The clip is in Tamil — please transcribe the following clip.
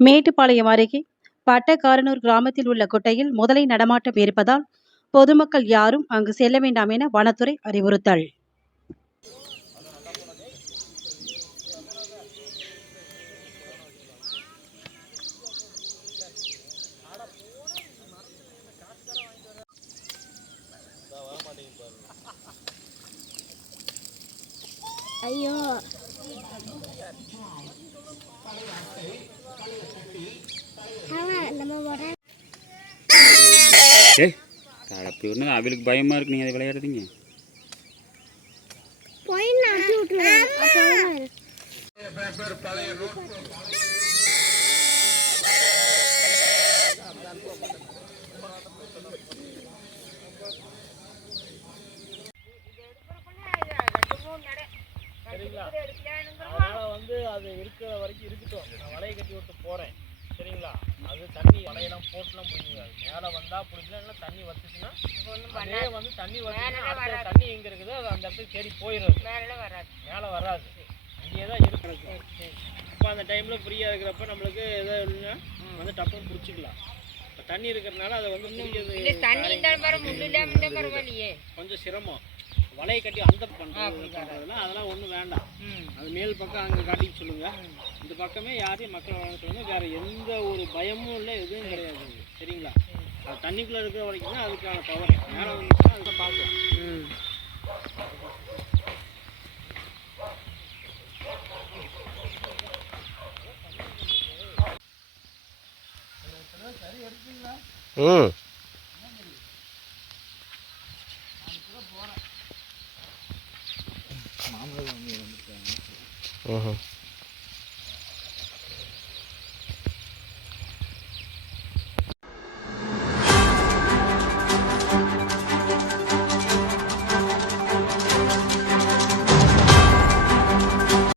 மேட்டுப்பாளையம் அருகே பட்டக்காரனூர் கிராமத்தில் உள்ள குட்டையில் முதலை நடமாட்டம் இருப்பதால் பொதுமக்கள் யாரும் அங்கு செல்ல வேண்டாம் என வனத்துறை அறிவுறுத்தல். ஐயோ. ஏய் அப்படி ஒன்று அவளுக்கு பயமாக இருக்கு நீங்கள் அதை விளையாடுறீங்க அப்போ அதனால வந்து அது இருக்கிற வரைக்கும் இருக்கட்டும். நான் வலையை கட்டி விட்டு போறேன். சரிங்களா? அது தண்ணி வலையெல்லாம் போட்டுலாம் பிடிக்குங்க மேலே வந்தா பிடிக்கல இல்லை தண்ணி வத்துச்சுன்னா அதே வந்து தண்ணி அடுத்த தண்ணி எங்க இருக்குது அது அந்த இடத்துக்கு தேடி போயிடும் மேலே வராது. மேலே வராது. அங்கேயே தான் இருக்கு. இப்போ அந்த டைம்ல ஃப்ரீயா இருக்கிறப்ப நம்மளுக்கு எதாவது இல்லைன்னா வந்து டப்புன்னு பிடிச்சிக்கலாம். இப்போ தண்ணி இருக்கிறதுனால அதை வந்து கொஞ்சம் சிரமம். வலையை கட்டி அந்த பண்ணுறதுலாம் அதெல்லாம் ஒன்றும் வேண்டாம். அது மேல் பக்கம் அங்கே காட்டிட்டு சொல்லுங்க. இந்த பக்கமே யாரையும் மக்கள் வளர சொல்லுங்க வேற எந்த ஒரு பயமும் இல்லை எதுவும் கிடையாது. சரிங்களா? அது தண்ணிக்குள்ள இருக்கிற வரைக்கும் தான் அதுக்கான பவர் மேலே வந்துச்சுன்னா அதை பார்க்கும் ம். ம்ஹும்.